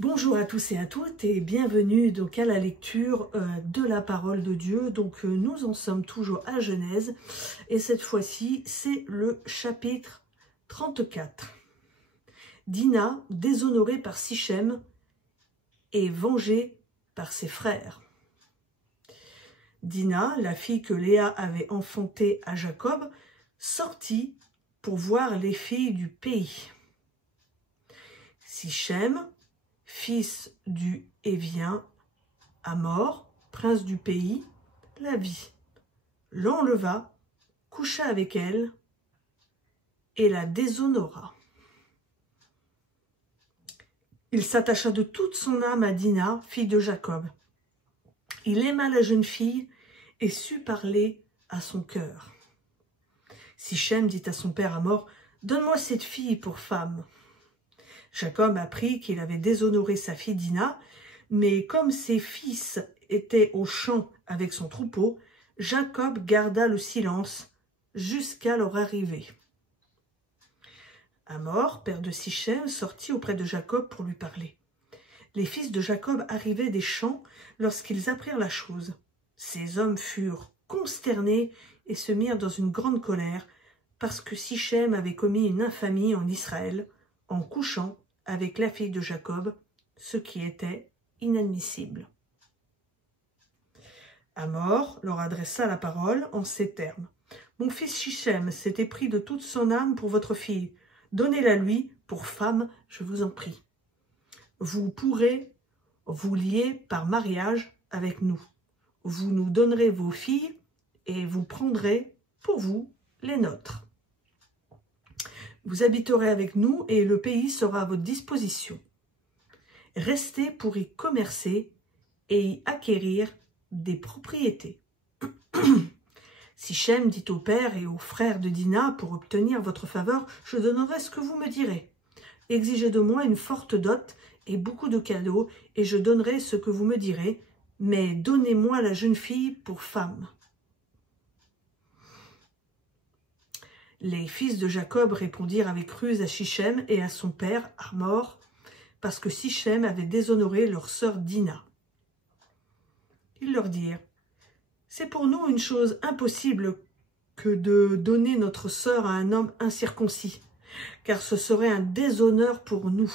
Bonjour à tous et à toutes et bienvenue donc à la lecture de la parole de Dieu. Nous en sommes toujours à Genèse et cette fois-ci c'est le chapitre 34. Dina, déshonorée par Sichem et vengée par ses frères. Dina, la fille que Léa avait enfantée à Jacob, sortit pour voir les filles du pays. Sichem, fils du Hévien, Hamor, prince du pays, la vit, l'enleva, coucha avec elle et la déshonora. Il s'attacha de toute son âme à Dina, fille de Jacob. Il aima la jeune fille et sut parler à son cœur. Sichem dit à son père Hamor, « Donne-moi cette fille pour femme. » Jacob apprit qu'il avait déshonoré sa fille Dina, mais comme ses fils étaient au champ avec son troupeau, Jacob garda le silence jusqu'à leur arrivée. Hamor, père de Sichem, sortit auprès de Jacob pour lui parler. Les fils de Jacob arrivaient des champs lorsqu'ils apprirent la chose. Ces hommes furent consternés et se mirent dans une grande colère parce que Sichem avait commis une infamie en Israël en couchant avec la fille de Jacob, ce qui était inadmissible. Hamor leur adressa la parole en ces termes. « Mon fils Sichem s'était pris de toute son âme pour votre fille. Donnez-la lui pour femme, je vous en prie. Vous pourrez vous lier par mariage avec nous. Vous nous donnerez vos filles et vous prendrez pour vous les nôtres. Vous habiterez avec nous et le pays sera à votre disposition. Restez pour y commercer et y acquérir des propriétés. » Sichem dit au père et aux frères de Dina, « Pour obtenir votre faveur, je donnerai ce que vous me direz. Exigez de moi une forte dot et beaucoup de cadeaux, et je donnerai ce que vous me direz, mais donnez-moi la jeune fille pour femme. » Les fils de Jacob répondirent avec ruse à Sichem et à son père, Hamor, parce que Sichem avait déshonoré leur sœur Dina. Ils leur dirent, « C'est pour nous une chose impossible que de donner notre sœur à un homme incirconcis, car ce serait un déshonneur pour nous.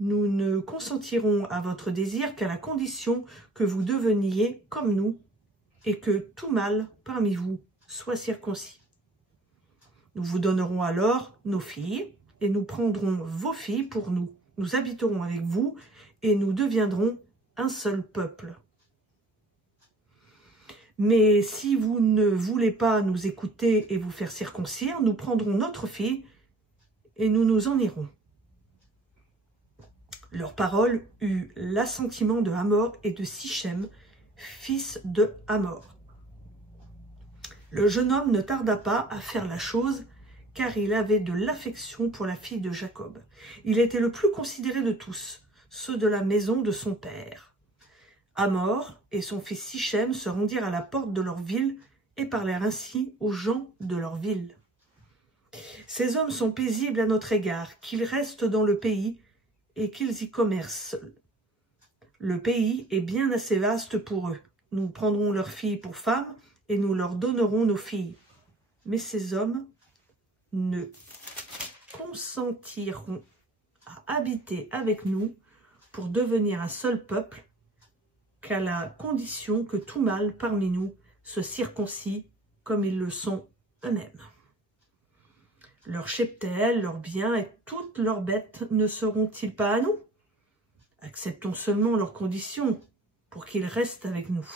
Nous ne consentirons à votre désir qu'à la condition que vous deveniez comme nous et que tout mâle parmi vous soit circoncis. Nous vous donnerons alors nos filles et nous prendrons vos filles pour nous. Nous habiterons avec vous et nous deviendrons un seul peuple. Mais si vous ne voulez pas nous écouter et vous faire circoncire, nous prendrons notre fille et nous nous en irons. » Leur parole eut l'assentiment de Hamor et de Sichem, fils de Hamor. Le jeune homme ne tarda pas à faire la chose, car il avait de l'affection pour la fille de Jacob. Il était le plus considéré de tous, ceux de la maison de son père. Hamor et son fils Sichem se rendirent à la porte de leur ville et parlèrent ainsi aux gens de leur ville. « Ces hommes sont paisibles à notre égard, qu'ils restent dans le pays et qu'ils y commercent. Le pays est bien assez vaste pour eux. Nous prendrons leurs filles pour femmes et nous leur donnerons nos filles. Mais ces hommes ne consentiront à habiter avec nous pour devenir un seul peuple qu'à la condition que tout mâle parmi nous soit circoncis comme ils le sont eux-mêmes. Leurs cheptels, leurs biens et toutes leurs bêtes ne seront-ils pas à nous? Acceptons seulement leurs conditions pour qu'ils restent avec nous. »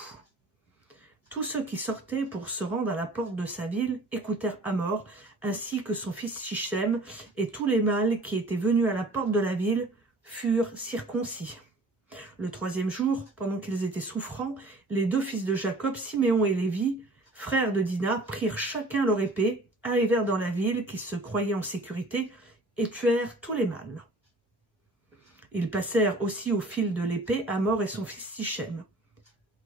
Tous ceux qui sortaient pour se rendre à la porte de sa ville écoutèrent Hamor, ainsi que son fils Sichem, et tous les mâles qui étaient venus à la porte de la ville furent circoncis. Le troisième jour, pendant qu'ils étaient souffrants, les deux fils de Jacob, Siméon et Lévi, frères de Dina, prirent chacun leur épée, arrivèrent dans la ville qui se croyait en sécurité et tuèrent tous les mâles. Ils passèrent aussi au fil de l'épée Hamor et son fils Sichem.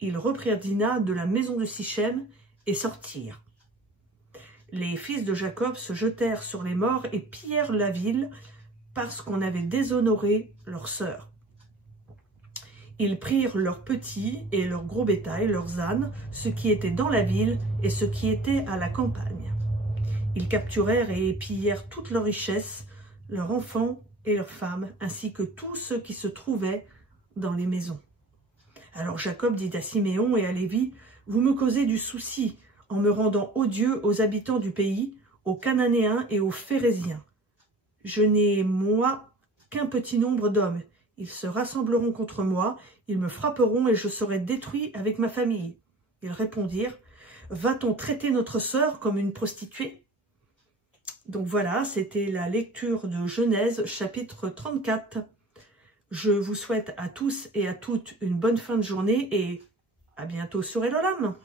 Ils reprirent Dina de la maison de Sichem et sortirent. Les fils de Jacob se jetèrent sur les morts et pillèrent la ville parce qu'on avait déshonoré leur sœur. Ils prirent leurs petits et leurs gros bétail, leurs ânes, ce qui était dans la ville et ce qui était à la campagne. Ils capturèrent et pillèrent toutes leurs richesses, leurs enfants et leurs femmes, ainsi que tous ceux qui se trouvaient dans les maisons. Alors Jacob dit à Siméon et à Lévi, « Vous me causez du souci en me rendant odieux aux habitants du pays, aux Cananéens et aux Phéréziens. Je n'ai, moi, qu'un petit nombre d'hommes. Ils se rassembleront contre moi, ils me frapperont et je serai détruit avec ma famille. » Ils répondirent, « Va-t-on traiter notre sœur comme une prostituée ?» Donc voilà, c'était la lecture de Genèse, chapitre 34. Je vous souhaite à tous et à toutes une bonne fin de journée et à bientôt sur Elolam.